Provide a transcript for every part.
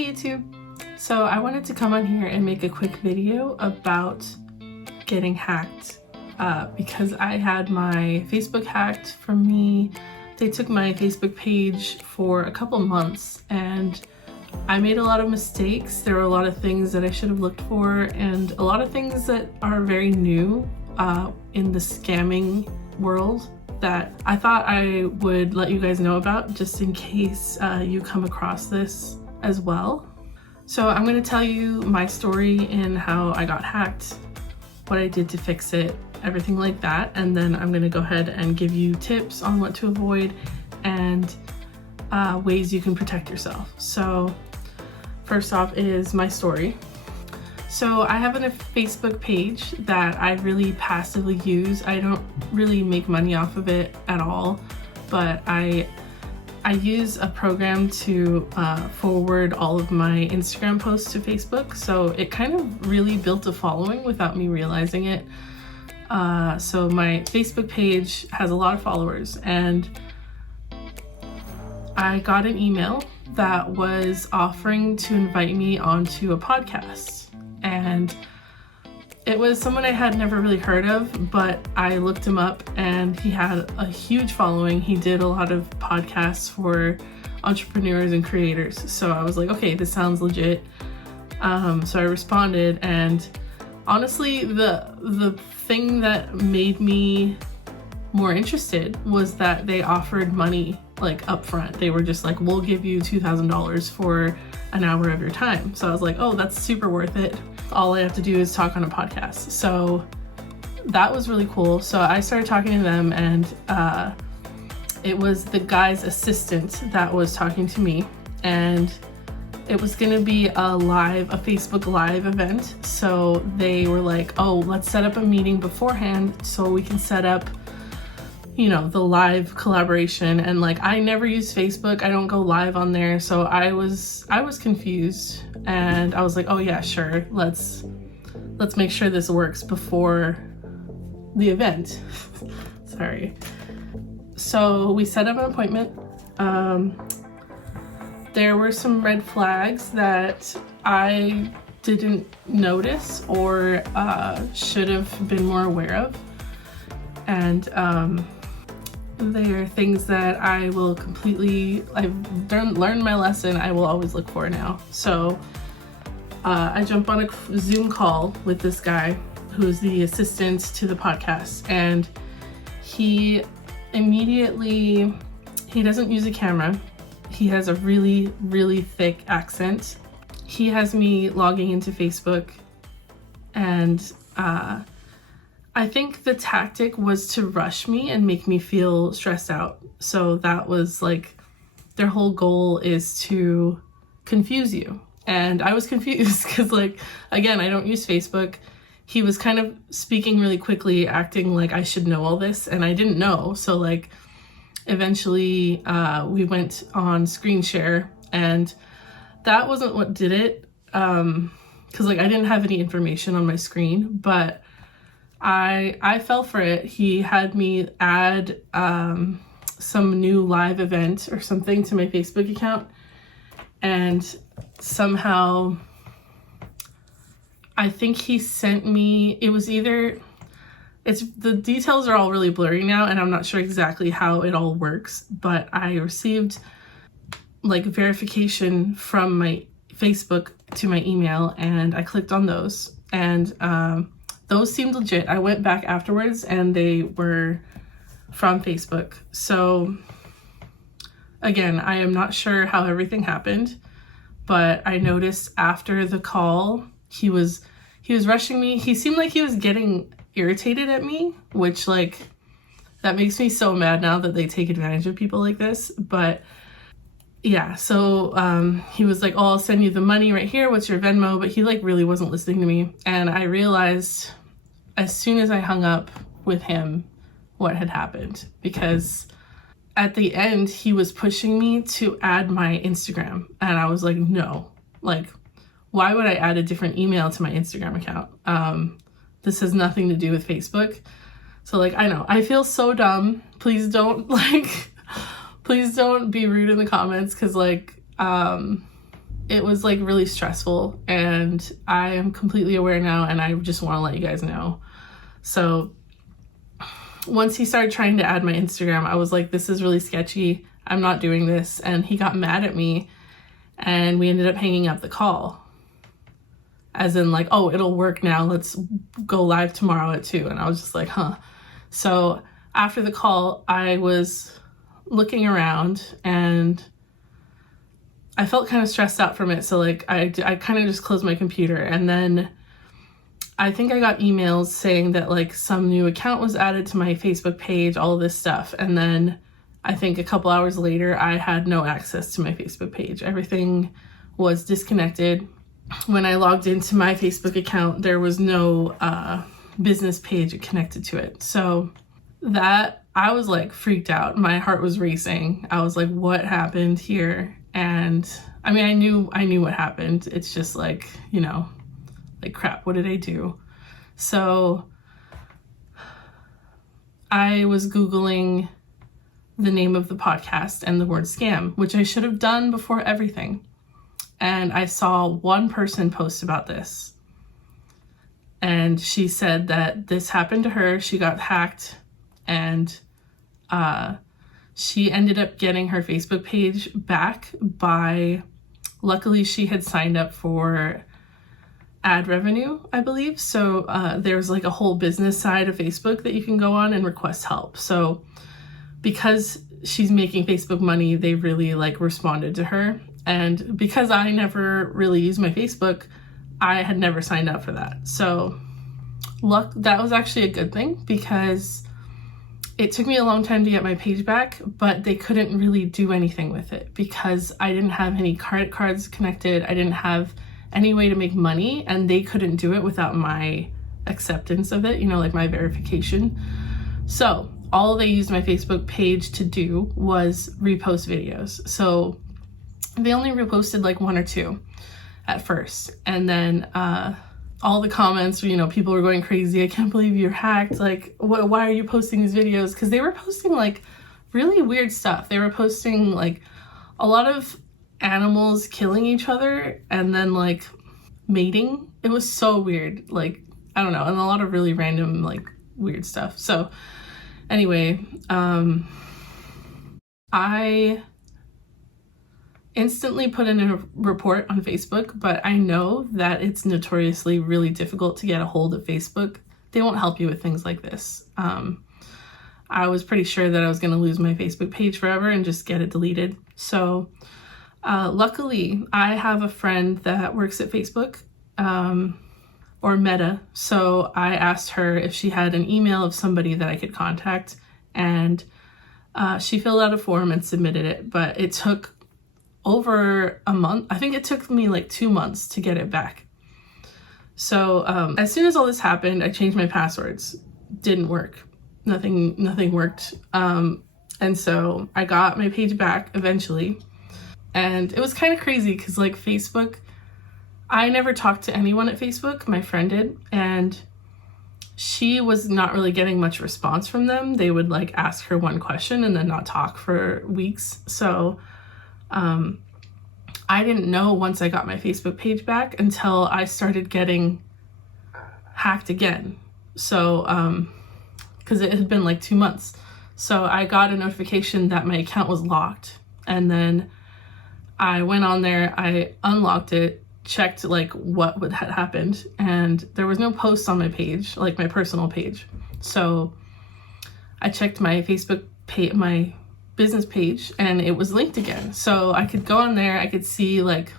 Hey YouTube! So I wanted to come on here and make a quick video about getting hacked because I had my Facebook hacked from me. They took my Facebook page for a couple months and I made a lot of mistakes. There were a lot of things that I should have looked for and a lot of things that are very new in the scamming world that I thought I would let you guys know about just in case you come across this as well. So I'm going to tell you my story and how I got hacked, what I did to fix it, everything like that, and then I'm going to go ahead and give you tips on what to avoid and ways you can protect yourself. So first off is my story. So I have a Facebook page that I really passively use. I don't really make money off of it at all, but I use a program to forward all of my Instagram posts to Facebook. So it kind of really built a following without me realizing it. So my Facebook page has a lot of followers and I got an email that was offering to invite me onto a podcast. And it was someone I had never really heard of, but I looked him up and he had a huge following. He did a lot of podcasts for entrepreneurs and creators. So I was like, okay, this sounds legit. So I responded, and honestly, the thing that made me more interested was that they offered money like upfront. They were just like, we'll give you $2,000 for an hour of your time. So I was like, oh, that's super worth it. All I have to do is talk on a podcast. So that was really cool. So I started talking to them and it was the guy's assistant that was talking to me, and it was gonna be a Facebook Live event. So they were like, oh, let's set up a meeting beforehand so we can set up, you know, the live collaboration. And like, I never use Facebook. I don't go live on there. So I was confused and I was like, oh yeah, sure. Let's make sure this works before the event. Sorry. So we set up an appointment. There were some red flags that I didn't notice or should have been more aware of. And they are things that I will I've learned my lesson, I will always look for now. So I jump on a Zoom call with this guy who's the assistant to the podcast, and he doesn't use a camera. He has a really, really thick accent. He has me logging into Facebook, and I think the tactic was to rush me and make me feel stressed out. So that was like, their whole goal is to confuse you. And I was confused because, like, again, I don't use Facebook. He was kind of speaking really quickly, acting like I should know all this, and I didn't know. So like, eventually we went on screen share, and that wasn't what did it. Because like, I didn't have any information on my screen, but I fell for it. He had me add some new live event or something to my Facebook account, and somehow I think he sent me, the details are all really blurry now and I'm not sure exactly how it all works, but I received like verification from my Facebook to my email, and I clicked on those, and those seemed legit. I went back afterwards and they were from Facebook. So again, I am not sure how everything happened, but I noticed after the call, he was rushing me. He seemed like he was getting irritated at me, which like, that makes me so mad now that they take advantage of people like this. But yeah, so he was like, oh, I'll send you the money right here. What's your Venmo? But he like really wasn't listening to me. And I realized as soon as I hung up with him what had happened, because at the end he was pushing me to add my Instagram, and I was like, no, like, why would I add a different email to my Instagram account? This has nothing to do with Facebook. So like, I know, I feel so dumb. Please don't please don't be rude in the comments, because like, it was like really stressful, and I am completely aware now, and I just want to let you guys know. So once he started trying to add my Instagram, I was like, this is really sketchy. I'm not doing this. And he got mad at me, and we ended up hanging up the call. As in like, oh, it'll work now. Let's go live tomorrow at 2. And I was just like, huh. So after the call, I was looking around and I felt kind of stressed out from it. So like I kind of just closed my computer, and then I think I got emails saying that like some new account was added to my Facebook page, all of this stuff. And then I think a couple hours later, I had no access to my Facebook page. Everything was disconnected. When I logged into my Facebook account, there was no business page connected to it. So that, I was like freaked out. My heart was racing. I was like, what happened here? And I mean, I knew what happened. It's just like, you know, like crap, what did I do? So I was Googling the name of the podcast and the word scam, which I should have done before everything. And I saw one person post about this. And she said that this happened to her. She got hacked, and she ended up getting her Facebook page back by, luckily she had signed up for ad revenue, I believe. So there's like a whole business side of Facebook that you can go on and request help. So because she's making Facebook money, they really like responded to her. And because I never really used my Facebook, I had never signed up for that. So that was actually a good thing, because it took me a long time to get my page back, but they couldn't really do anything with it because I didn't have any credit cards connected. I didn't have any way to make money, and they couldn't do it without my acceptance of it, you know, like my verification. So all they used my Facebook page to do was repost videos. So they only reposted like 1 or 2 at first. And then all the comments, you know, people were going crazy. I can't believe you're hacked. Like, why are you posting these videos? Because they were posting like really weird stuff. They were posting like a lot of animals killing each other and then like mating. It was so weird. Like, I don't know. And a lot of really random like weird stuff. So anyway, I instantly put in a report on Facebook, but I know that it's notoriously really difficult to get a hold of Facebook. They won't help you with things like this. I was pretty sure that I was going to lose my Facebook page forever and just get it deleted. So luckily, I have a friend that works at Facebook, or Meta. So I asked her if she had an email of somebody that I could contact, and she filled out a form and submitted it, but it took over a month. I think it took me like 2 months to get it back. So as soon as all this happened, I changed my passwords. Didn't work. Nothing worked. And so I got my page back eventually. And it was kind of crazy because like Facebook, I never talked to anyone at Facebook. My friend did. And she was not really getting much response from them. They would like ask her one question and then not talk for weeks. So I didn't know once I got my Facebook page back until I started getting hacked again. So, because it had been like 2 months. So I got a notification that my account was locked. And then I went on there, I unlocked it, checked like what had happened, and there was no posts on my page, like my personal page. So I checked my Facebook page, my business page, and it was linked again. So I could go on there, I could see like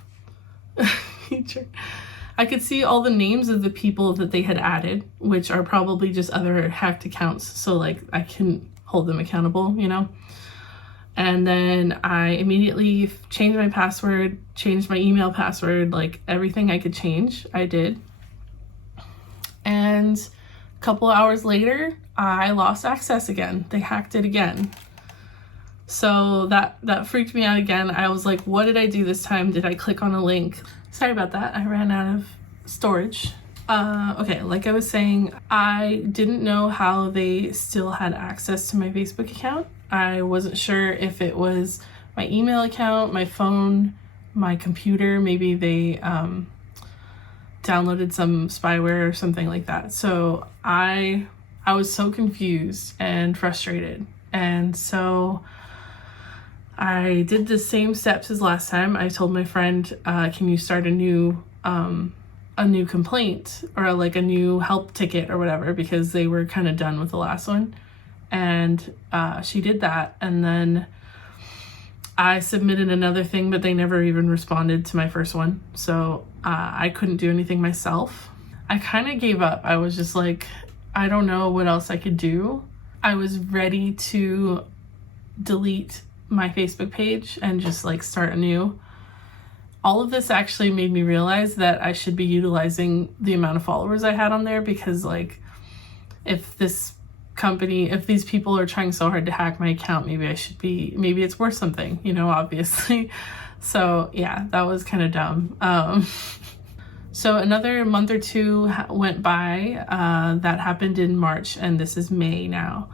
I could see all the names of the people that they had added, which are probably just other hacked accounts. So like I can hold them accountable, you know? And then I immediately changed my password, changed my email password, like everything I could change, I did. And a couple hours later, I lost access again. They hacked it again. So that freaked me out again. I was like, what did I do this time? Did I click on a link? Sorry about that. I ran out of storage. Okay, like I was saying, I didn't know how they still had access to my Facebook account. I wasn't sure if it was my email account, my phone, my computer. Maybe they downloaded some spyware or something like that. So I was so confused and frustrated. And so I did the same steps as last time. I told my friend, can you start a new complaint or like a new help ticket or whatever, because they were kind of done with the last one. And she did that. And then I submitted another thing, but they never even responded to my first one. So I couldn't do anything myself. I kind of gave up. I was just like, I don't know what else I could do. I was ready to delete my Facebook page and just like start anew. All of this actually made me realize that I should be utilizing the amount of followers I had on there, because like if these people are trying so hard to hack my account, maybe it's worth something, obviously. So yeah, that was kind of dumb. So another month or two went by. That happened in March, and this is May now.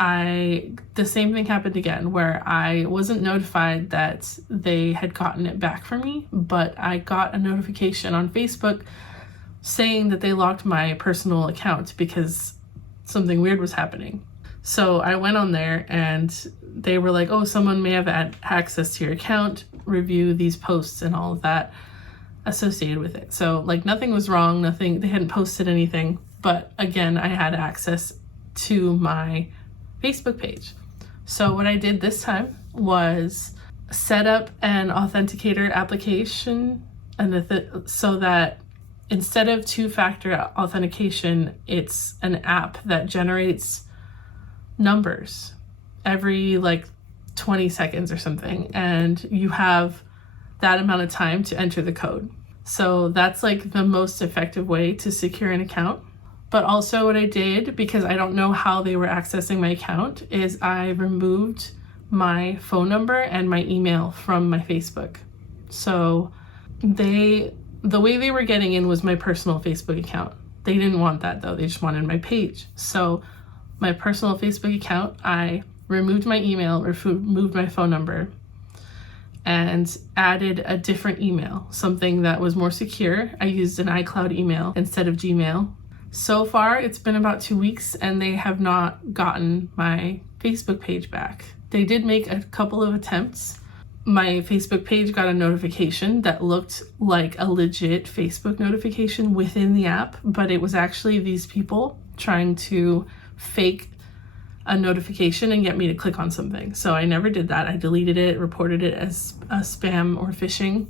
The same thing happened again, where I wasn't notified that they had gotten it back from me, but I got a notification on Facebook saying that they locked my personal account because something weird was happening. So I went on there and they were like, oh, someone may have had access to your account, review these posts and all of that associated with it. So like nothing was wrong, they hadn't posted anything, but again, I had access to my Facebook page. So what I did this time was set up an authenticator application, and so that instead of two-factor authentication, it's an app that generates numbers every like 20 seconds or something, and you have that amount of time to enter the code. So that's like the most effective way to secure an account. But also what I did, because I don't know how they were accessing my account, is I removed my phone number and my email from my Facebook. So the way they were getting in was my personal Facebook account. They didn't want that though, they just wanted my page. So my personal Facebook account, I removed my email, removed my phone number, and added a different email, something that was more secure. I used an iCloud email instead of Gmail. So far, it's been about 2 weeks and they have not gotten my Facebook page back. They did make a couple of attempts. My Facebook page got a notification that looked like a legit Facebook notification within the app, but it was actually these people trying to fake a notification and get me to click on something. So I never did that. I deleted it, reported it as a spam or phishing.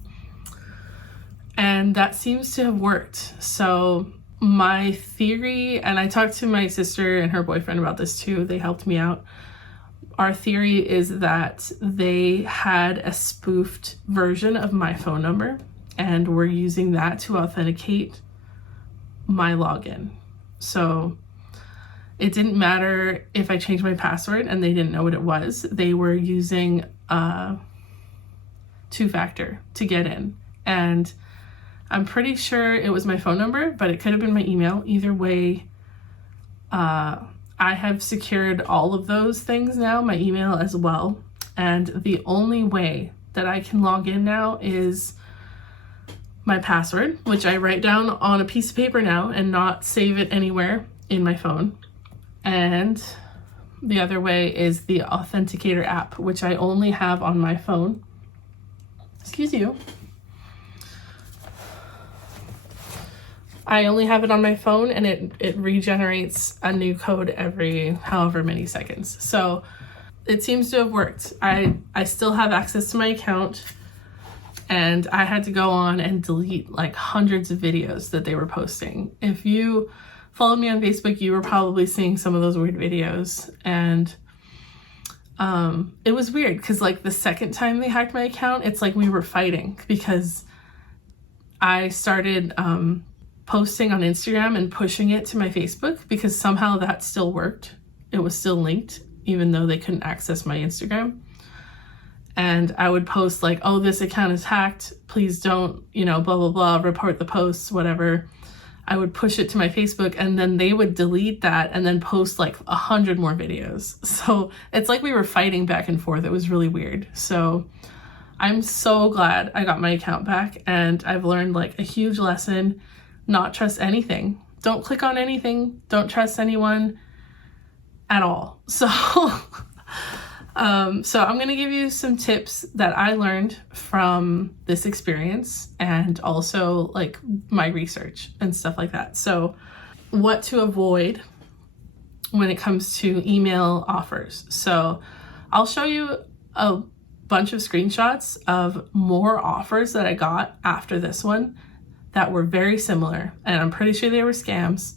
And that seems to have worked. So my theory, and I talked to my sister and her boyfriend about this too, they helped me out. Our theory is that they had a spoofed version of my phone number and were using that to authenticate my login. So it didn't matter if I changed my password and they didn't know what it was. They were using two-factor to get in. And I'm pretty sure it was my phone number, but it could have been my email. Either way, I have secured all of those things now, my email as well. And the only way that I can log in now is my password, which I write down on a piece of paper now and not save it anywhere in my phone. And the other way is the Authenticator app, which I only have on my phone. Excuse you. I only have it on my phone, and it regenerates a new code every however many seconds. So it seems to have worked. I still have access to my account, and I had to go on and delete like hundreds of videos that they were posting. If you followed me on Facebook, you were probably seeing some of those weird videos. And it was weird because like the second time they hacked my account, it's like we were fighting, because I started posting on Instagram and pushing it to my Facebook, because somehow that still worked. It was still linked, even though they couldn't access my Instagram. And I would post like, oh, this account is hacked, please don't, blah, blah, blah, report the posts, whatever. I would push it to my Facebook, and then they would delete that and then post like 100 more videos. So it's like we were fighting back and forth. It was really weird. So I'm so glad I got my account back, and I've learned like a huge lesson. Not trust anything. Don't click on anything. Don't trust anyone at all. So so I'm going to give you some tips that I learned from this experience, and also like my research and stuff like that. So what to avoid when it comes to email offers. So I'll show you a bunch of screenshots of more offers that I got after this one that were very similar, and I'm pretty sure they were scams.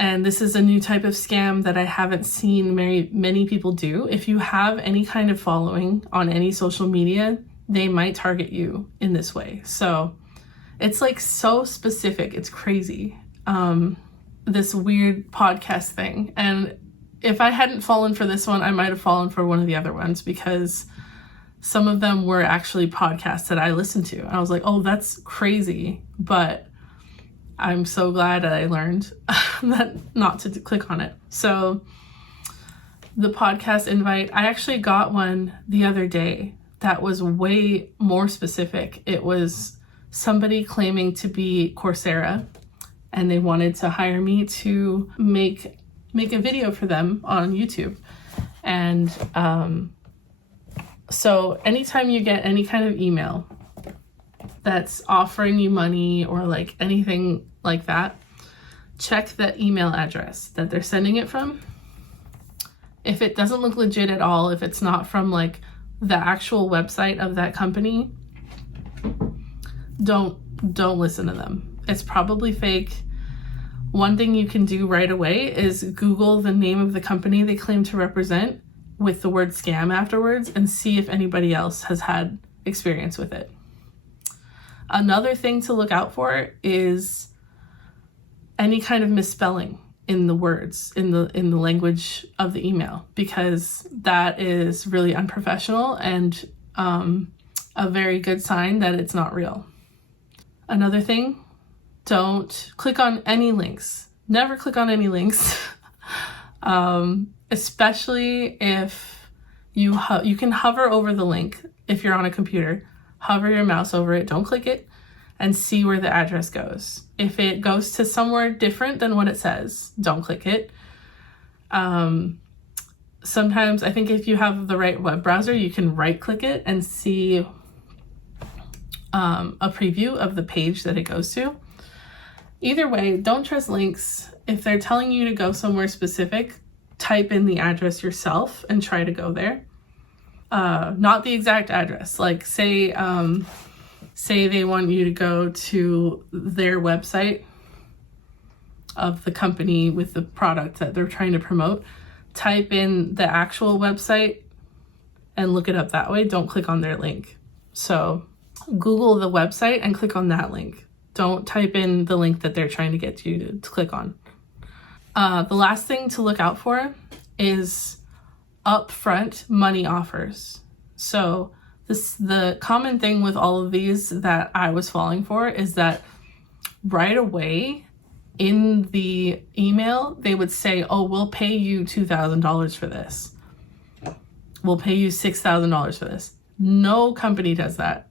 And this is a new type of scam that I haven't seen many people do. If you have any kind of following on any social media, they might target you in this way. So it's like so specific. It's crazy. This weird podcast thing. And if I hadn't fallen for this one, I might have fallen for one of the other ones, because some of them were actually podcasts that I listened to. And I was like, oh, that's crazy. But I'm so glad that I learned that not to click on it. So the podcast invite, I actually got one the other day that was way more specific. It was somebody claiming to be Coursera, and they wanted to hire me to make a video for them on YouTube. And so anytime you get any kind of email that's offering you money or like anything like that, check the email address that they're sending it from. If it doesn't look legit at all, if it's not from like the actual website of that company, don't listen to them. It's probably fake. One thing you can do right away is Google the name of the company they claim to represent with the word scam afterwards and see if anybody else has had experience with it. Another thing to look out for is any kind of misspelling in the words, in the language of the email, because that is really unprofessional and a very good sign that it's not real. Another thing, don't click on any links. Never click on any links, especially if you can hover over the link. If you're on a computer, hover your mouse over it, don't click it, and see where the address goes. If it goes to somewhere different than what it says, don't click it. Sometimes I think if you have the right web browser, you can right click it and see a preview of the page that it goes to. Either way, don't trust links. If they're telling you to go somewhere specific, type in the address yourself and try to go there. Not the exact address. Like say they want you to go to their website of the company with the product that they're trying to promote. Type in the actual website and look it up that way. Don't click on their link. So Google the website and click on that link. Don't type in the link that they're trying to get you to click on. The last thing to look out for is upfront money offers. So the common thing with all of these that I was falling for is that right away in the email, they would say, oh, we'll pay you $2,000 for this. We'll pay you $6,000 for this. No company does that.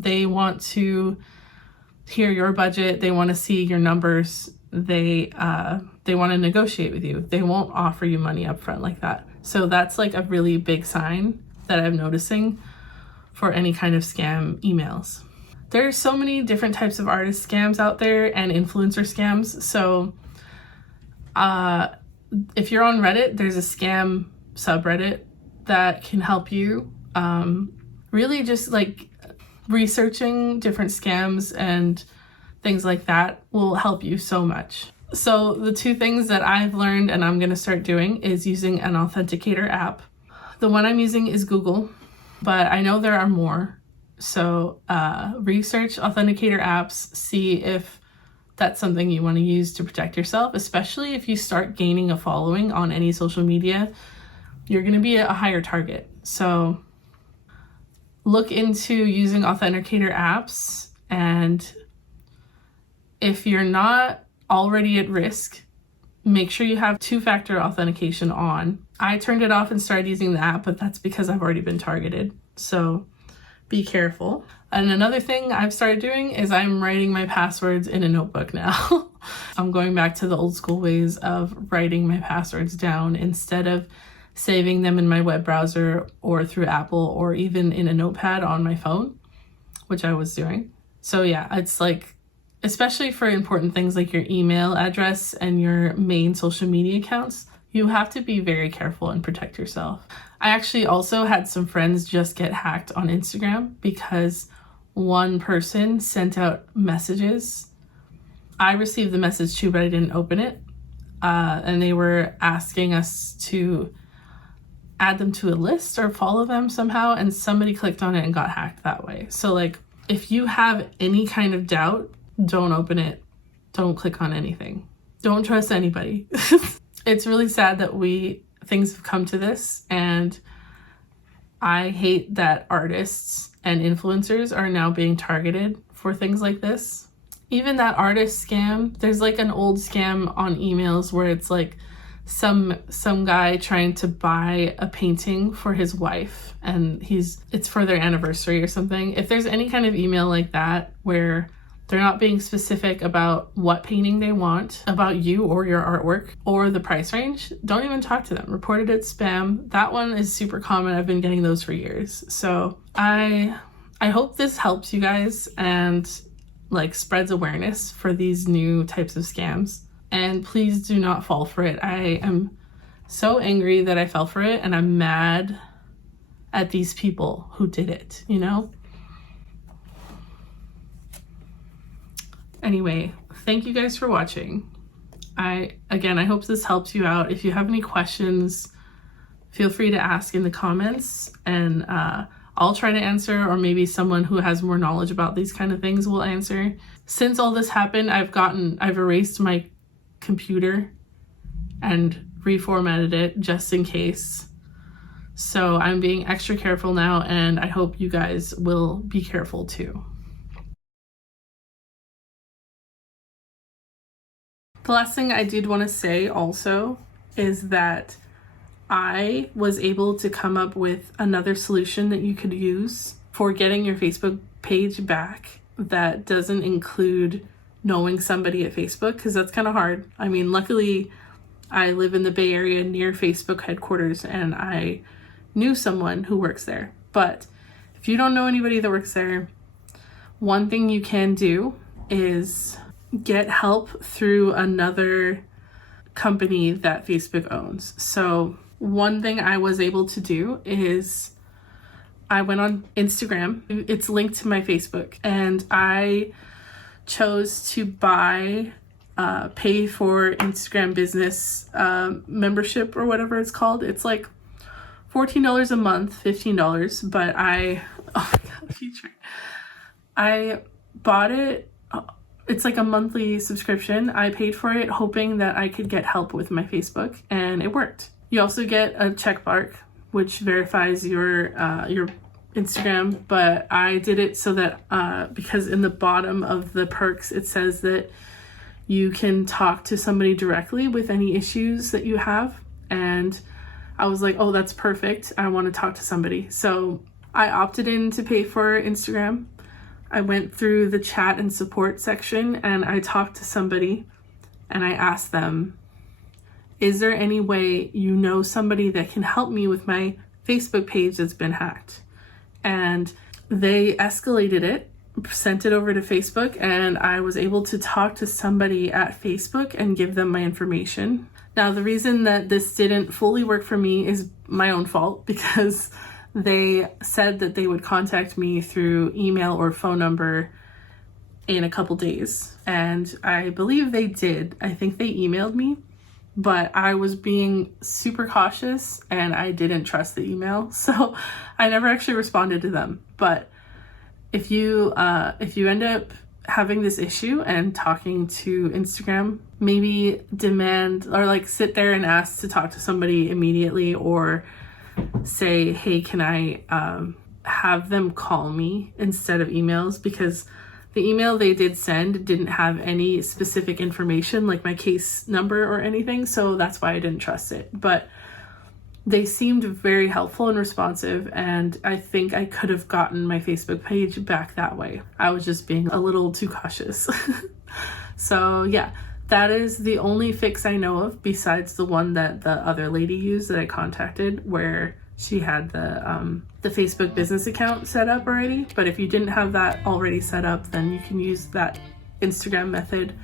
They want to hear your budget. They want to see your numbers. They want to negotiate with you. They won't offer you money up front like that. So that's like a really big sign that I'm noticing for any kind of scam emails. There's so many different types of artist scams out there and influencer scams. So if you're on Reddit, there's a scam subreddit that can help you. Really just like researching different scams and things like that will help you so much. So the two things that I've learned and I'm going to start doing is using an authenticator app. The one I'm using is Google, but I know there are more. So research authenticator apps, see if that's something you want to use to protect yourself, especially if you start gaining a following on any social media. You're going to be a higher target. So look into using authenticator apps, and if you're not already at risk, make sure you have two-factor authentication on. I turned it off and started using the app, but that's because I've already been targeted. So be careful. And another thing I've started doing is I'm writing my passwords in a notebook now. I'm going back to the old school ways of writing my passwords down instead of saving them in my web browser or through Apple or even in a notepad on my phone, which I was doing. So yeah, it's like, especially for important things like your email address and your main social media accounts, you have to be very careful and protect yourself. I actually also had some friends just get hacked on Instagram because one person sent out messages. I received the message too, but I didn't open it. And they were asking us to add them to a list or follow them somehow, and somebody clicked on it and got hacked that way. So like, if you have any kind of doubt, don't open it. Don't click on anything. Don't trust anybody. It's really sad that things have come to this, and I hate that artists and influencers are now being targeted for things like this. Even that artist scam, there's like an old scam on emails where it's like some guy trying to buy a painting for his wife, and it's for their anniversary or something. If there's any kind of email like that where they're not being specific about what painting they want, about you or your artwork, or the price range, don't even talk to them. Report it as spam. That one is super common. I've been getting those for years. So I hope this helps you guys and like spreads awareness for these new types of scams. And please do not fall for it. I am so angry that I fell for it, and I'm mad at these people who did it, you know? Anyway, thank you guys for watching. I hope this helps you out. If you have any questions, feel free to ask in the comments, and I'll try to answer, or maybe someone who has more knowledge about these kind of things will answer. Since all this happened, I've erased my computer and reformatted it just in case. So I'm being extra careful now, and I hope you guys will be careful too. The last thing I did want to say also is that I was able to come up with another solution that you could use for getting your Facebook page back that doesn't include knowing somebody at Facebook, because that's kind of hard. I mean, luckily I live in the Bay Area near Facebook headquarters, and I knew someone who works there. But if you don't know anybody that works there, one thing you can do is get help through another company that Facebook owns. So one thing I was able to do is I went on Instagram. It's linked to my Facebook, and I chose to pay for Instagram business membership, or whatever it's called. It's like $14 a month, $15, but oh my God, future. I bought it. It's like a monthly subscription. I paid for it hoping that I could get help with my Facebook, and it worked. You also get a check mark, which verifies your Instagram, but I did it so that because in the bottom of the perks it says that you can talk to somebody directly with any issues that you have, and I was like, oh, that's perfect. I want to talk to somebody. So I opted in to pay for Instagram. I went through the chat and support section, and I talked to somebody, and I asked them, is there any way you know somebody that can help me with my Facebook page that's been hacked? And they escalated it, sent it over to Facebook, and I was able to talk to somebody at Facebook and give them my information. Now, the reason that this didn't fully work for me is my own fault, because they said that they would contact me through email or phone number in a couple days. And I believe they did. I think they emailed me, but I was being super cautious and I didn't trust the email. So I never actually responded to them. But if you end up having this issue and talking to Instagram, maybe demand or like sit there and ask to talk to somebody immediately, or say, hey, can I have them call me instead of emails, because the email they did send didn't have any specific information like my case number or anything, so that's why I didn't trust it. But they seemed very helpful and responsive, and I think I could have gotten my Facebook page back that way. I was just being a little too cautious. So yeah, that is the only fix I know of besides the one that the other lady used that I contacted, where she had the Facebook business account set up already. But if you didn't have that already set up, then you can use that Instagram method.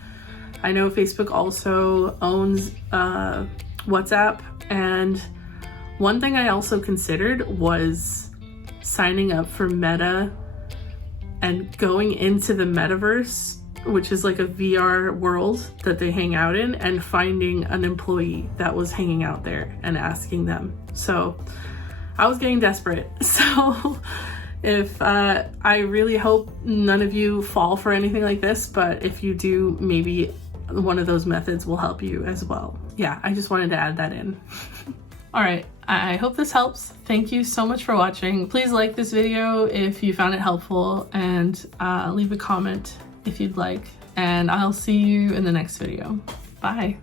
I know Facebook also owns WhatsApp, and one thing I also considered was signing up for Meta and going into the metaverse, which is like a VR world that they hang out in, and finding an employee that was hanging out there and asking them. So I was getting desperate. So if I really hope none of you fall for anything like this, but if you do, maybe one of those methods will help you as well. Yeah, I just wanted to add that in. All right, I hope this helps. Thank you so much for watching. Please like this video if you found it helpful, and leave a comment if you'd like, and I'll see you in the next video. Bye.